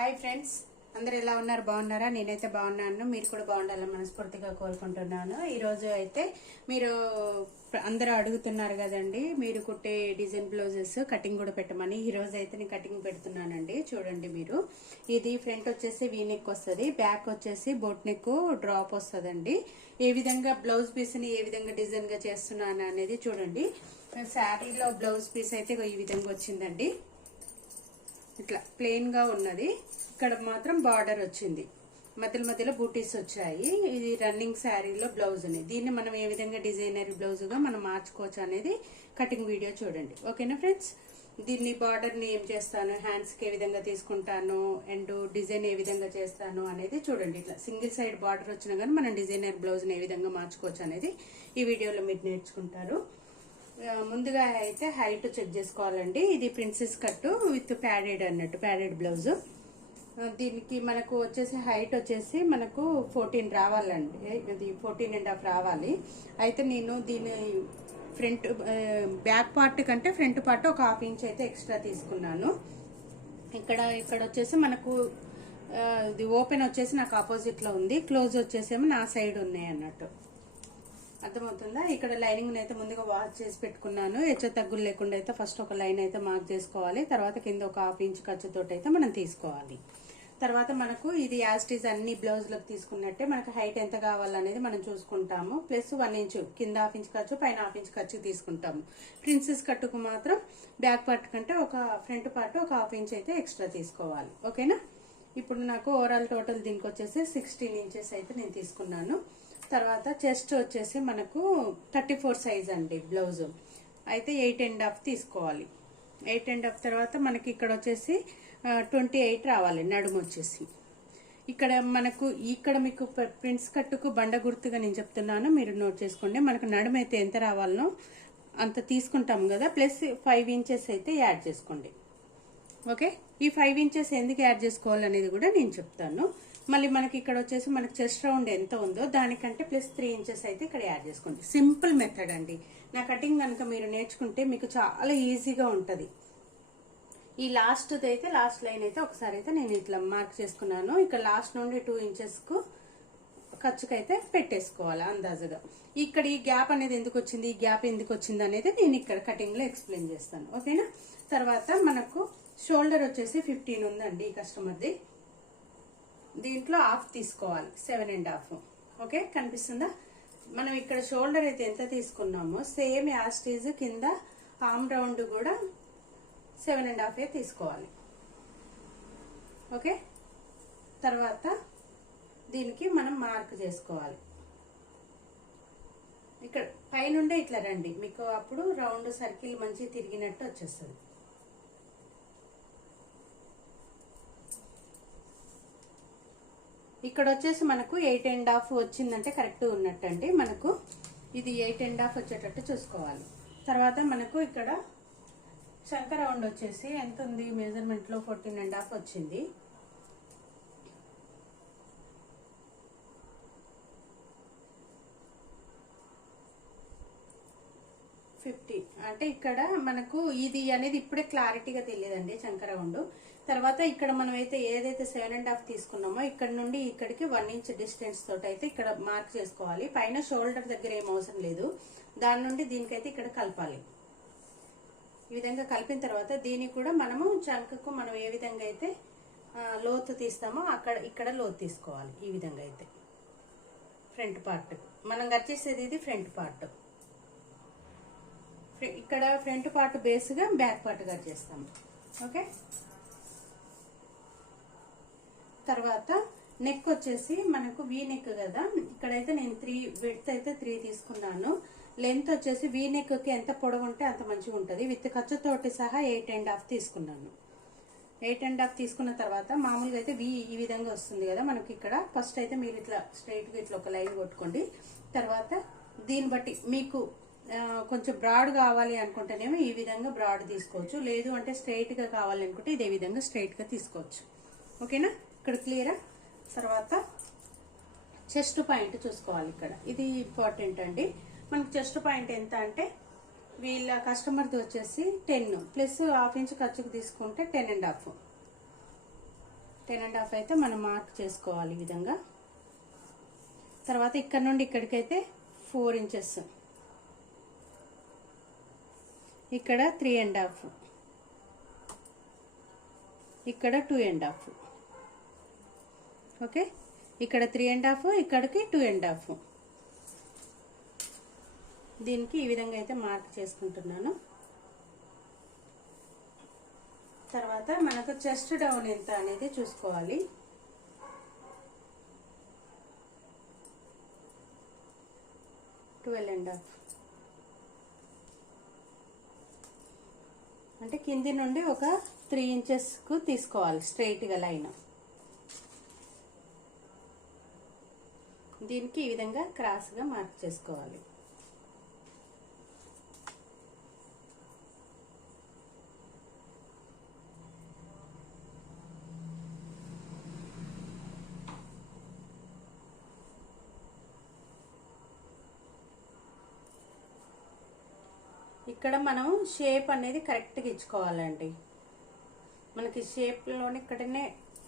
Hi friends, అందరు ఎలా ఉన్నారు? బాగున్నారా? నేనైతే బాగున్నాను. మీరు కూడా బాగుండాలని మనస్ఫూర్తిగా కోరుకుంటున్నాను. ఈరోజు అయితే మీరు అందరూ అడుగుతున్నారు కదండి, మీరు కుట్టే డిజైన్ బ్లౌజెస్ కటింగ్ కూడా పెట్టమని. ఈరోజు అయితే నేను కటింగ్ పెడుతున్నానండి. చూడండి మీరు, ఇది ఫ్రంట్ వచ్చేసి వీ నెక్ వస్తుంది, బ్యాక్ వచ్చేసి బోట్ నెక్ డ్రాప్ వస్తుందండి. ఏ విధంగా బ్లౌజ్ పీస్ని ఏ విధంగా డిజైన్గా చేస్తున్నాను అనేది చూడండి. శారీలో బ్లౌజ్ పీస్ అయితే ఈ విధంగా వచ్చిందండి. ఇట్లా ప్లెయిన్ గా ఉన్నది. ఇక్కడ మాత్రం బార్డర్ వచ్చింది, మధ్యలో మధ్యలో బూటీస్ వచ్చాయి. ఇది రన్నింగ్ శారీలో బ్లౌజ్ ని దీన్ని మనం ఏ విధంగా డిజైనర్ బ్లౌజ్ గా మనం మార్చుకోవచ్చు అనేది కటింగ్ వీడియో చూడండి. ఓకేనా ఫ్రెండ్స్? దీన్ని బార్డర్ ని ఏం చేస్తాను, హ్యాండ్స్ కి ఏ విధంగా తీసుకుంటాను అండ్ డిజైన్ ఏ విధంగా చేస్తాను అనేది చూడండి. ఇట్లా సింగిల్ సైడ్ బార్డర్ వచ్చినా కానీ మనం డిజైనర్ బ్లౌజ్ ని ఏ విధంగా మార్చుకోవచ్చు అనేది ఈ వీడియోలో మీరు నేర్చుకుంటారు. ముందుగా అయితే హైట్ చెక్ చేసుకోవాలండి. ఇది ప్రిన్సెస్ కట్ విత్ ప్యాడెడ్ అన్నట్టు, ప్యాడెడ్ బ్లౌజ్. దీనికి మనకు వచ్చేసి హైట్ వచ్చేసి మనకు 14 రావాలండి. ఇది 14.5 రావాలి. అయితే నేను దీని ఫ్రంట్ బ్యాక్ పార్ట్ కంటే ఫ్రంట్ పార్ట్ ఒక ½ ఇంచ్ అయితే ఎక్స్ట్రా తీసుకున్నాను. ఇక్కడ వచ్చేసి మనకు ఇది ఓపెన్ వచ్చేసి నాకు ఆపోజిట్ లో ఉంది, క్లోజ్ వచ్చేసేమో నా సైడ్ ఉన్నాయి అన్నట్టు. అర్థమవుతుందా? ఇక్కడ లైనింగ్ అయితే ముందుగా వాష్ చేసి పెట్టుకున్నాను. హెచ్చు తగ్గులు లేకుండా అయితే ఫస్ట్ ఒక లైన్ అయితే మార్క్ చేసుకోవాలి. తర్వాత కింద ఒక ½ ఇంచ్ ఖర్చుతోటి అయితే మనం తీసుకోవాలి. తర్వాత మనకు ఇది యాస్టీజ్ అన్ని బ్లౌజ్లకు తీసుకున్నట్టే మనకు హైట్ ఎంత కావాలనేది మనం చూసుకుంటాము. ప్లస్ 1 ఇంచ్ కింద ½ ఇంచ్ ఖర్చు, పైన ½ ఇంచ్ ఖర్చు తీసుకుంటాము. ప్రిన్సెస్ కట్టుకు మాత్రం బ్యాక్ పార్ట్ కంటే ఒక ఫ్రంట్ పార్ట్ ఒక ½ ఇంచ్ అయితే ఎక్స్ట్రా తీసుకోవాలి. ఓకేనా? ఇప్పుడు నాకు ఓవరాల్ టోటల్ దీనికి వచ్చేసి 16 ఇంచెస్ అయితే నేను తీసుకున్నాను. తర్వాత చెస్ట్ వచ్చేసి మనకు 34 సైజ్ అండి బ్లౌజ్. అయితే 8.5 తీసుకోవాలి. 8.5 తర్వాత మనకి ఇక్కడ వచ్చేసి 28 రావాలి నడుము వచ్చేసి. ఇక్కడ మీకు ప్రిన్స్ కట్టుకు బండ గుర్తుగా నేను చెప్తున్నాను, మీరు నోట్ చేసుకోండి. మనకు నడుము అయితే ఎంత రావాలనో అంత తీసుకుంటాం కదా, ప్లస్ 5 ఇంచెస్ అయితే యాడ్ చేసుకోండి. ఓకే, ఈ 5 ఇంచెస్ ఎందుకు యాడ్ చేసుకోవాలనేది కూడా నేను చెప్తాను. మళ్ళీ మనకి ఇక్కడ వచ్చేసి మనకి చెస్ట్ రౌండ్ ఎంత ఉందో దానికంటే ప్లస్ 3 ఇంచెస్ అయితే ఇక్కడ యాడ్ చేసుకోండి. సింపుల్ మెథడ్ అండి. నా కటింగ్ కనుక మీరు నేర్చుకుంటే మీకు చాలా ఈజీగా ఉంటుంది. ఈ లాస్ట్ లైన్ అయితే ఒకసారి అయితే నేను ఇట్లా మార్క్ చేసుకున్నాను. ఇక్కడ లాస్ట్ నుండి 2 ఇంచెస్ కు ఖర్చుకైతే పెట్టేసుకోవాలి అందాజుగా. ఇక్కడ ఈ గ్యాప్ అనేది ఎందుకు వచ్చింది, ఈ గ్యాప్ ఎందుకు వచ్చింది అనేది నేను ఇక్కడ కటింగ్ లో ఎక్స్ప్లెయిన్ చేస్తాను. ఓకేనా? తర్వాత మనకు షోల్డర్ వచ్చేసి 15 ఉందండి ఈ కస్టమర్ది. దీంట్లో ½ తీసుకోవాలి, 7.5. ఓకే, కనిపిస్తుందా? మనం ఇక్కడ షోల్డర్ అయితే ఎంత తీసుకున్నామో సేమ్ యాస్టీజ్ కింద ఆర్మ్ రౌండ్ కూడా 7.5 తీసుకోవాలి. ఓకే, తర్వాత దీనికి మనం మార్క్ చేసుకోవాలి. ఇక్కడ పైనుండే ఇట్లా రండి, మీకు అప్పుడు రౌండ్ సర్కిల్ మంచి తిరిగినట్టు వచ్చేస్తుంది. ఇక్కడ వచ్చేసి మనకు 8.5 వచ్చిందంటే కరెక్ట్ ఉన్నట్టు అండి. మనకు ఇది 8.5 వచ్చేటట్టు చూసుకోవాలి. తర్వాత మనకు ఇక్కడ చంక రౌండ్ వచ్చేసి ఎంత ఉంది మెజర్మెంట్ లో 14.5 వచ్చింది. అంటే ఇక్కడ మనకు ఇది అనేది ఇప్పుడే క్లారిటీగా తెలియదండి చంక రౌండ్. తర్వాత ఇక్కడ మనం అయితే ఏదైతే 7.5 తీసుకున్నామో ఇక్కడ నుండి ఇక్కడికి 1 ఇంచ్ డిస్టెన్స్ తోటి అయితే ఇక్కడ మార్క్ చేసుకోవాలి. పైన షోల్డర్ దగ్గర ఏం అవసరం లేదు, దాని నుండి దీనికైతే ఇక్కడ కలపాలి. ఈ విధంగా కలిపిన తర్వాత దీనికి కూడా మనము చంకకు మనం ఏ విధంగా అయితే లోతు తీస్తామో ఇక్కడ లోతు తీసుకోవాలి. ఈ విధంగా అయితే ఫ్రంట్ పార్ట్ మనం కట్ చేసేది ఇది ఫ్రంట్ పార్ట్. ఇక్కడ ఫ్రంట్ పార్ట్ బేస్గా బ్యాక్ పార్ట్ కట్ చేస్తాము. ఓకే, తర్వాత నెక్ వచ్చేసి మనకు వీ నెక్ కదా, ఇక్కడైతే నేను 3 విడ్త్ అయితే 3 తీసుకున్నాను. లెంత్ వచ్చేసి వీ నెక్ కి ఎంత పొడవు ఉంటే అంత మంచిగా ఉంటుంది. విత్ ఖర్చుతోటి సహా 8.5 తీసుకున్నాను. 8.5 తీసుకున్న తర్వాత మామూలుగా అయితే ఈ విధంగా వస్తుంది కదా మనకి. ఇక్కడ ఫస్ట్ అయితే మీరు ఇట్లా స్ట్రైట్ గా ఇట్లా ఒక లైన్ కొట్టుకోండి. తర్వాత దీన్ని బట్టి మీకు కొంచెం బ్రాడ్ కావాలి అనుకుంటేనేమో ఈ విధంగా బ్రాడ్ తీసుకోవచ్చు, లేదు అంటే స్ట్రైట్ గా కావాలి అనుకుంటే ఇదే విధంగా స్ట్రైట్ గా తీసుకోవచ్చు. ఓకేనా? ఇక్కడ క్లియరా? తర్వాత చెస్ట్ పాయింట్ చూసుకోవాలి. ఇక్కడ ఇది ఇంపార్టెంట్ అండి. మనకు చెస్ట్ పాయింట్ ఎంత అంటే వీళ్ళ కస్టమర్ది వచ్చేసి 10 ప్లస్ ½ ఇంచ్ ఖర్చుకు తీసుకుంటే 10.5. 10.5 అయితే మనం మార్క్ చేసుకోవాలి ఈ విధంగా. తర్వాత ఇక్కడ నుండి ఇక్కడికైతే 4 ఇంచెస్, ఇక్కడ 3.5, ఇక్కడ 2.5. ఓకే, ఇక్కడ 3.5, ఇక్కడికి 2.5. దీనికి ఈ విధంగా అయితే మార్క్ చేసుకుంటున్నాను. తర్వాత మనకు చెస్ట్ డౌన్ ఎంత అనేది చూసుకోవాలి. అంటే కింది నుండి ఒక 3 ఇంచెస్కు తీసుకోవాలి స్ట్రైట్గా లైన్. దీనికి ఈ విధంగా క్రాస్గా మార్క్ చేసుకోవాలి. ఇక్కడ మనం షేప్ అనేది కరెక్ట్గా ఇచ్చుకోవాలండి. మనకి షేప్లోనే ఇక్కడనే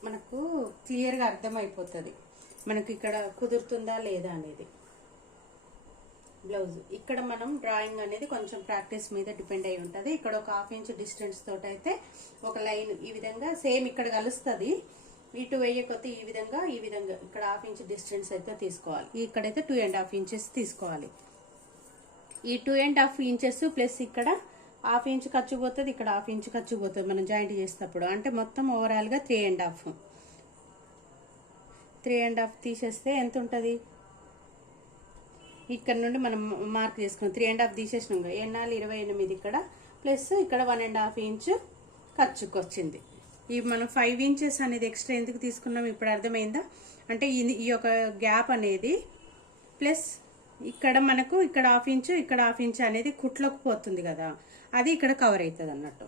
మనకు క్లియర్గా అర్థమైపోతుంది మనకి ఇక్కడ కుదురుతుందా లేదా అనేది. బ్లౌజ్ ఇక్కడ మనం డ్రాయింగ్ అనేది కొంచెం ప్రాక్టీస్ మీద డిపెండ్ అయి ఉంటుంది. ఇక్కడ ఒక 1/2 ఇంచ్ డిస్టెన్స్ తోటి అయితే ఒక లైన్ ఈ విధంగా సేమ్ ఇక్కడ కలుస్తుంది. ఇటు వెయ్య కొద్ది ఈ విధంగా ఇక్కడ 1/2 ఇంచ్ డిస్టెన్స్ అయితే తీసుకోవాలి. ఇక్కడైతే 2.5 ఇంచెస్ తీసుకోవాలి. ఈ 2.5 ఇంచెస్ ప్లస్ ఇక్కడ 1/2 ఇంచ్ ఖర్చు పోతుంది, ఇక్కడ 1/2 ఇంచ్ ఖర్చు పోతుంది మనం జాయింట్ చేసేటప్పుడు. అంటే మొత్తం ఓవరాల్గా 3.5 తీసేస్తే ఎంత ఉంటుంది? ఇక్కడ నుండి మనం మార్క్ చేసుకున్నాం 3.5 తీసేసినాం. 28 ఇక్కడ ప్లస్ ఇక్కడ 1.5 ఇంచు ఖర్చుకు వచ్చింది. ఇవి మనం 5 ఇంచెస్ అనేది ఎక్స్ట్రా ఎందుకు తీసుకున్నాం ఇప్పుడు అర్థమైందా? అంటే ఈ యొక్క గ్యాప్ అనేది ప్లస్ ఇక్కడ మనకు ఇక్కడ 1/2 ఇంచు ఇక్కడ 1/2 ఇంచు అనేది కుట్లోకి పోతుంది కదా, అది ఇక్కడ కవర్ అవుతుంది అన్నట్టు.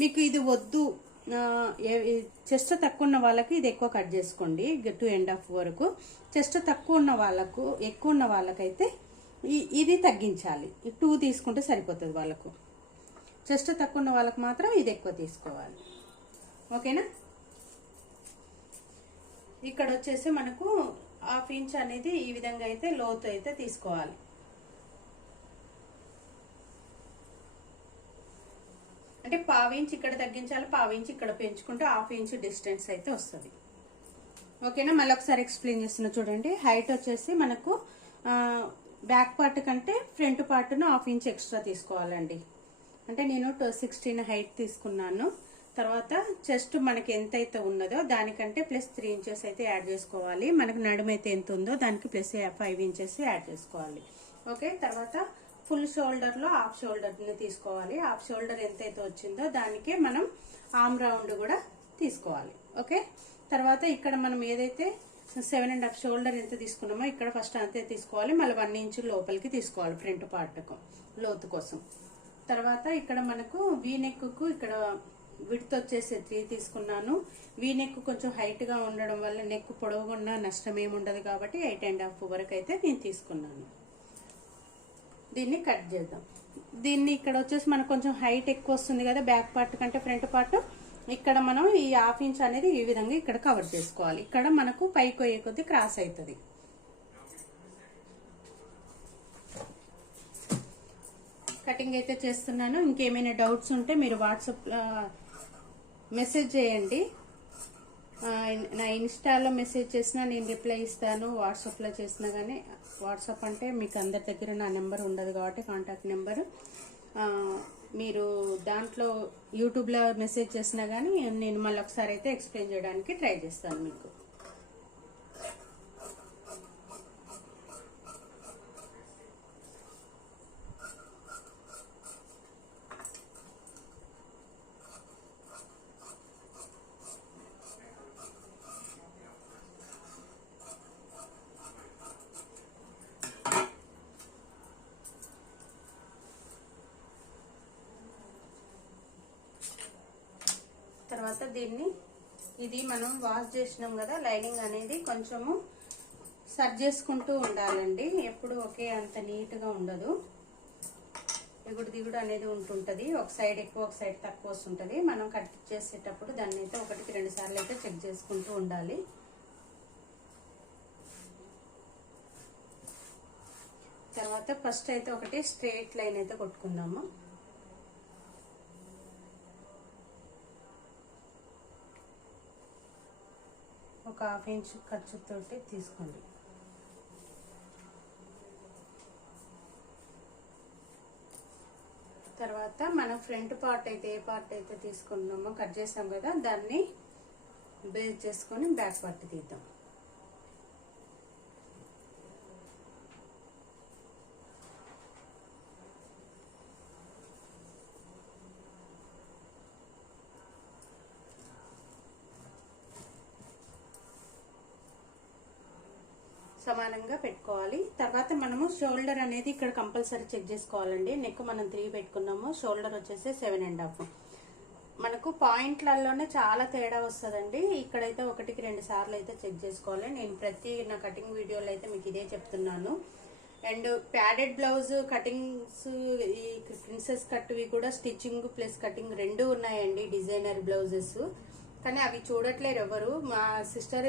మీకు ఇది వద్దు, చెస్ట్ తక్కువ ఉన్న వాళ్ళకి ఇది ఎక్కువ కట్ చేసుకోండి 2.5 వరకు. చెస్ట్ తక్కువ ఉన్న వాళ్ళకు, ఎక్కువ ఉన్న వాళ్ళకైతే ఇది తగ్గించాలి. 2 తీసుకుంటే సరిపోతుంది వాళ్ళకు. చెస్ట్ తక్కువ ఉన్న వాళ్ళకి మాత్రం ఇది ఎక్కువ తీసుకోవాలి. ఓకేనా? ఇక్కడ వచ్చేసి మనకు 1/2 ఇంచ్ అనేది ఈ విధంగా అయితే లోతు అయితే తీసుకోవాలి. అంటే 1/2 ఇంచ్ ఇక్కడ తగ్గించాలి, 1/2 ఇంచ్ ఇక్కడ పెంచుకుంటే 1/2 ఇంచ్ డిస్టెన్స్ అయితే వస్తుంది. ఓకేనా? మళ్ళీ ఒకసారి ఎక్స్ప్లెయిన్ చేస్తున్నా చూడండి. హైట్ వచ్చేసి మనకు బ్యాక్ పార్ట్ కంటే ఫ్రంట్ పార్ట్ను 1/2 ఇంచ్ ఎక్స్ట్రా తీసుకోవాలండి. అంటే నేను 16 హైట్ తీసుకున్నాను. తర్వాత చెస్ట్ మనకి ఎంతైతే ఉన్నదో దానికంటే ప్లస్ 3 ఇంచెస్ అయితే యాడ్ చేసుకోవాలి. మనకు నడుము అయితే ఎంత ఉందో దానికి ప్లస్ 5 ఇంచెస్ యాడ్ చేసుకోవాలి. ఓకే, తర్వాత ఫుల్ షోల్డర్లో 1/2 షోల్డర్ని తీసుకోవాలి. 1/2 షోల్డర్ ఎంతైతే వచ్చిందో దానికే మనం ఆర్మ్ రౌండ్ కూడా తీసుకోవాలి. ఓకే, తర్వాత ఇక్కడ మనం ఏదైతే 7.5 షోల్డర్ ఎంత తీసుకున్నామో ఇక్కడ ఫస్ట్ అంతే తీసుకోవాలి. మళ్ళీ 1 ఇంచ్ లోపలికి తీసుకోవాలి ఫ్రంట్ పార్ట్కు లోతు కోసం. తర్వాత ఇక్కడ మనకు వీ నెక్కు ఇక్కడ విడ్త్ వచ్చేసి 3 తీసుకున్నాను. వీ నెక్ కొంచెం హైట్ గా ఉండడం వల్ల నెక్ పొడవుగా ఉన్న నష్టం ఏమి ఉండదు కాబట్టి 8.5 వరకు అయితే నేను తీసుకున్నాను. దీన్ని కట్ చేద్దాం. దీన్ని ఇక్కడ వచ్చేసి మనకు కొంచెం హైట్ ఎక్కువ వస్తుంది కదా బ్యాక్ పార్ట్ కంటే ఫ్రంట్ పార్ట్. ఇక్కడ మనం ఈ 1/2 ఇంచ్ అనేది ఈ విధంగా ఇక్కడ కవర్ చేసుకోవాలి. ఇక్కడ మనకు పైకి పోయే కొద్ది క్రాస్ అవుతుంది. కటింగ్ అయితే చేస్తున్నాను. ఇంకేమైనా డౌట్స్ ఉంటే మీరు వాట్సాప్లో మెసేజ్ చేయండి. నా ఇన్స్టాలో మెసేజ్ చేసినా నేను రిప్లై ఇస్తాను. వాట్సాప్లో చేసినా కానీ, వాట్సాప్ అంటే మీకు అందరి దగ్గర నా నెంబర్ ఉండదు కాబట్టి కాంటాక్ట్ నెంబరు, మీరు దాంట్లో యూట్యూబ్లో మెసేజ్ చేసినా కానీ నేను మళ్ళీ ఒకసారి అయితే ఎక్స్ప్లెయిన్ చేయడానికి ట్రై చేస్తాను మీకు. తర్వాత దీన్ని ఇది మనం వాష్ చేసినాం కదా, లైనింగ్ అనేది కొంచెము సర్జ్ చేసుకుంటూ ఉండాలండి. ఎప్పుడు ఒకే అంత నీట్గా ఉండదు. ఎగుడు దిగుడు అనేది ఉంటుంటుంది. ఒక సైడ్ ఎక్కువ ఒక సైడ్ తక్కువ వస్తుంటుంది. మనం కట్ చేసేటప్పుడు దాన్ని అయితే 1-2 సార్లు అయితే చెక్ చేసుకుంటూ ఉండాలి. తర్వాత ఫస్ట్ అయితే ఒకటి స్ట్రైట్ లైన్ అయితే కొట్టుకుందాము. ఒక 1/2 ఇంచ్ ఖర్చుతోటి తీసుకోండి. తర్వాత మనం ఫ్రంట్ పార్ట్ అయితే ఏ పార్ట్ అయితే తీసుకున్నామో కట్ చేసాం కదా, దాన్ని బేస్ చేసుకొని బ్యాక్ పార్ట్ తీద్దాం. సమానంగా పెట్టుకోవాలి. తర్వాత మనము షోల్డర్ అనేది ఇక్కడ కంపల్సరీ చెక్ చేసుకోవాలండి. నెక్ మనం 3 పెట్టుకున్నాము, షోల్డర్ వచ్చేసి 7.5. మనకు పాయింట్లలోనే చాలా తేడా వస్తుందండి. ఇక్కడైతే 1-2 సార్లు అయితే చెక్ చేసుకోవాలి. నేను ప్రతి నా కటింగ్ వీడియోలో అయితే మీకు ఇదే చెప్తున్నాను. అండ్ ప్యాడెడ్ బ్లౌజ్ కటింగ్స్, ఈ ప్రిన్సెస్ కట్వి కూడా స్టిచ్చింగ్ ప్లస్ కటింగ్ 2 ఉన్నాయండి, డిజైనర్ బ్లౌజెస్. కానీ అవి చూడట్లేరు ఎవరు. మా సిస్టర్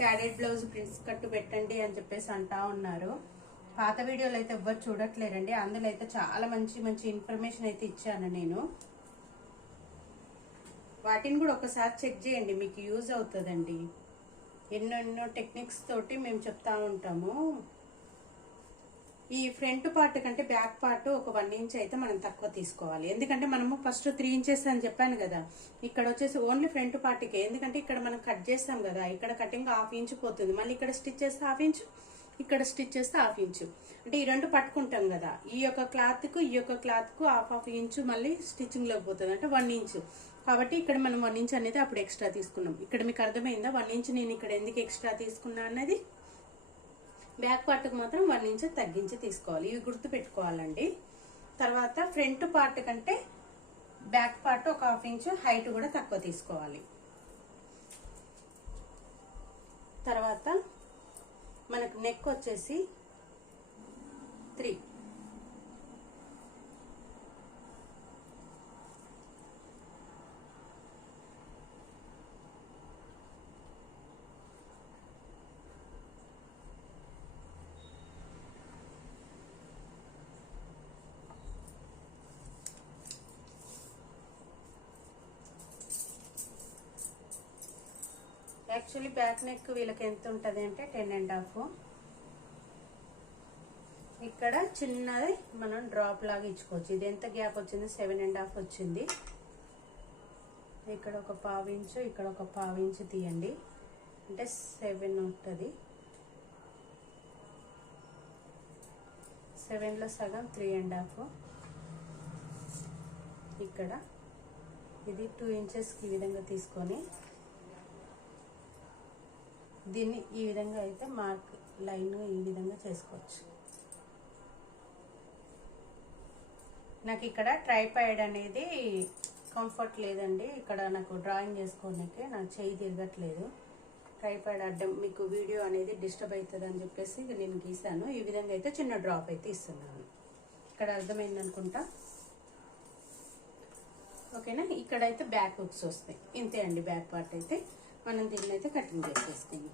ప్యాడెడ్ బ్లౌజ్ ప్రిన్స్ కట్టు పెట్టండి అని చెప్పేసి అంటా ఉన్నారు. పాత వీడియోలు అయితే ఎవ్వరు చూడట్లేరండి. అందులో అయితే చాలా మంచి మంచి ఇన్ఫర్మేషన్ అయితే ఇచ్చాను నేను. వాటిని కూడా ఒకసారి చెక్ చేయండి, మీకు యూజ్ అవుతుందండి. ఎన్నెన్నో టెక్నిక్స్ తోటి మేము చెప్తా ఉంటాము. ఈ ఫ్రంట్ పార్ట్ కంటే బ్యాక్ పార్ట్ ఒక 1 ఇంచ్ అయితే మనం తక్కువ తీసుకోవాలి. ఎందుకంటే మనము ఫస్ట్ 3 ఇంచెస్ అని చెప్పాను కదా, ఇక్కడ వచ్చేసి ఓన్లీ ఫ్రంట్ పార్ట్కే. ఎందుకంటే ఇక్కడ మనం కట్ చేస్తాం కదా, ఇక్కడ కటింగ్ 1/2 ఇంచ్ పోతుంది. మళ్ళీ ఇక్కడ స్టిచ్ చేస్తే 1/2 ఇంచ్, ఇక్కడ స్టిచ్ చేస్తే 1/2 ఇంచ్. అంటే ఈ 2 పట్టుకుంటాం కదా, ఈ యొక్క క్లాత్కు ఈ యొక్క క్లాత్కు 1/2 ఇంచ్ మళ్ళీ స్టిచ్చింగ్లోకి పోతుంది, అంటే 1 ఇంచ్. కాబట్టి ఇక్కడ మనం 1 ఇంచ్ అనేది అప్పుడు ఎక్స్ట్రా తీసుకున్నాం. ఇక్కడ మీకు అర్థమైందా 1 ఇంచ్ నేను ఇక్కడ ఎందుకు ఎక్స్ట్రా తీసుకున్నా అన్నది? బ్యాక్ పార్ట్కి మాత్రం 1 ఇంచ్ తగ్గించి తీసుకోవాలి. ఇవి గుర్తు పెట్టుకోవాలండి. తర్వాత ఫ్రంట్ పార్ట్ కంటే బ్యాక్ పార్ట్ ఒక 1/2 ఇంచ్ హైట్ కూడా తక్కువ తీసుకోవాలి. తర్వాత మనకు నెక్ వచ్చేసి 3. యాక్చువల్లీ బ్యాక్ నెక్ వీళ్ళకి ఎంత ఉంటుంది అంటే 10.5. ఇక్కడ చిన్నది మనం డ్రాప్ లాగా ఇచ్చుకోవచ్చు. ఇది ఎంత గ్యాప్ వచ్చింది? 7.5 వచ్చింది. ఇక్కడ ఒక 1/2 ఇంచు, ఇక్కడ ఒక 1/2 ఇంచు తీయండి, అంటే 7 ఉంటుంది. 7లో సగం 3.5. ఇక్కడ ఇది 2 ఇంచెస్కి ఈ విధంగా తీసుకొని దీన్ని ఈ విధంగా అయితే మార్క్ లైన్ ఈ విధంగా చేసుకోవచ్చు. నాకు ఇక్కడ ట్రైపాడ్ అనేది కంఫర్ట్ లేదండి. ఇక్కడ నాకు డ్రాయింగ్ చేసుకోవడానికి నాకు చేయి తిరగట్లేదు. ట్రైపాడ్ అడ్డం మీకు వీడియో అనేది డిస్టర్బ్ అవుతుంది అని చెప్పేసి నేను గీసాను. ఈ విధంగా అయితే చిన్న డ్రాప్ అయితే ఇస్తున్నాను. ఇక్కడ అర్థమైంది అనుకుంటా. ఓకేనా? ఇక్కడైతే బ్యాక్ హుక్స్ వస్తాయి. ఇంతే అండి బ్యాక్ పార్ట్ అయితే. మనం దీన్ని అయితే కటింగ్ చేసేస్తాము.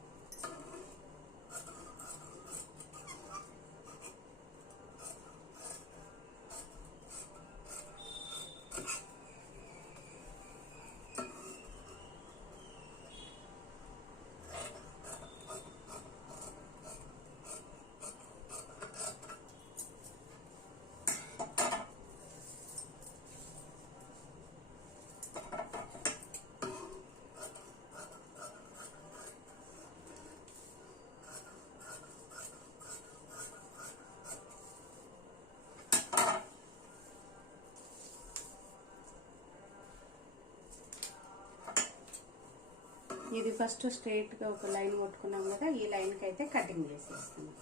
ఇది ఫస్ట్ స్ట్రైట్గా ఒక లైన్ కొట్టుకున్నాం కదా, ఈ లైన్కి అయితే కటింగ్ చేసేస్తాము.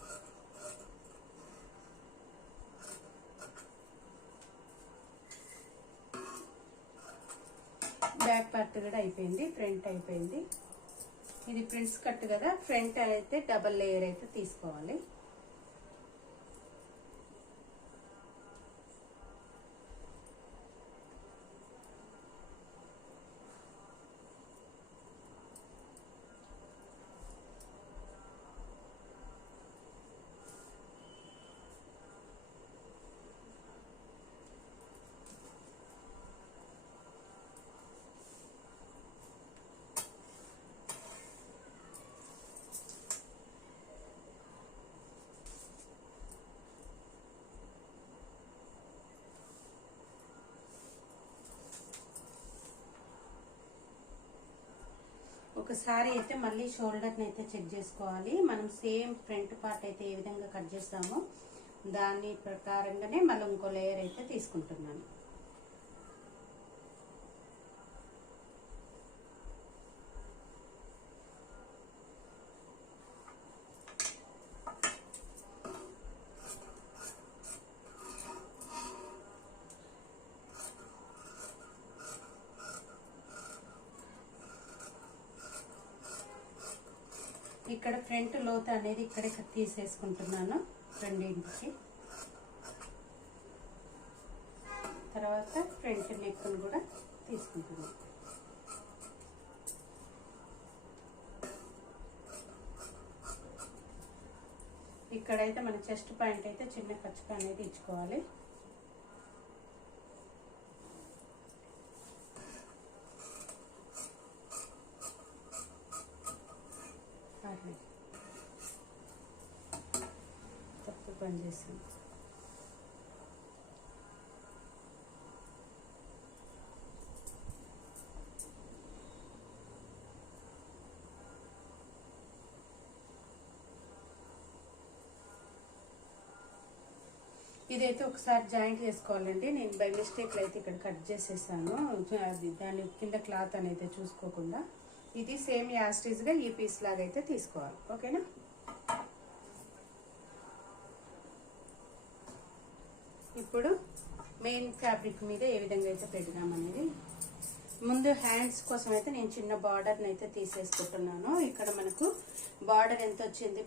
బ్యాక్ పార్ట్ కూడా అయిపోయింది, ఫ్రంట్ అయిపోయింది. ఇది ప్రిన్స్ కట్ కదా, ఫ్రంట్ అయితే డబల్ లేయర్ అయితే తీసుకోవాలి. ఒకసారి అయితే మళ్ళీ షోల్డర్ని అయితే చెక్ చేసుకోవాలి. మనం సేమ్ ఫ్రంట్ పార్ట్ అయితే ఏ విధంగా కట్ చేస్తామో దాని ప్రకారంగానే మళ్ళీ ఇంకో లేయర్ అయితే తీసుకుంటున్నాను. ఇక్కడ ఫ్రంట్ లోతు అనేది ఇక్కడే తీసేసుకుంటున్నాను రెండింటికి. తర్వాత ఫ్రంట్ నెక్ను కూడా తీసుకుంటున్నాను. ఇక్కడైతే మన చెస్ట్ పాయింట్ అయితే చిన్న ఖర్చుక అనేది ఇచ్చుకోవాలి. తప్పు పని చేసాను. ఇదైతే ఒకసారి జాయింట్ చేసుకోవాలండి. నేను బై మిస్టేక్లో అయితే ఇక్కడ కట్ చేసేసాను. అది దాని కింద క్లాత్ అనేది చూసుకోకుండా ఇది సేమ్ యాస్టీజ్గా ఈ పీస్ లాగా అయితే తీసుకోవాలి. ఓకేనా? ఇప్పుడు మెయిన్ ఫ్యాబ్రిక్ మీద ఏ విధంగా అయితే పెడదామనేది ముందు హ్యాండ్స్ కోసం అయితే నేను చిన్న బార్డర్ని అయితే తీసేసుకుంటున్నాను. ఇక్కడ మనకు బార్డర్ ఎంత వచ్చింది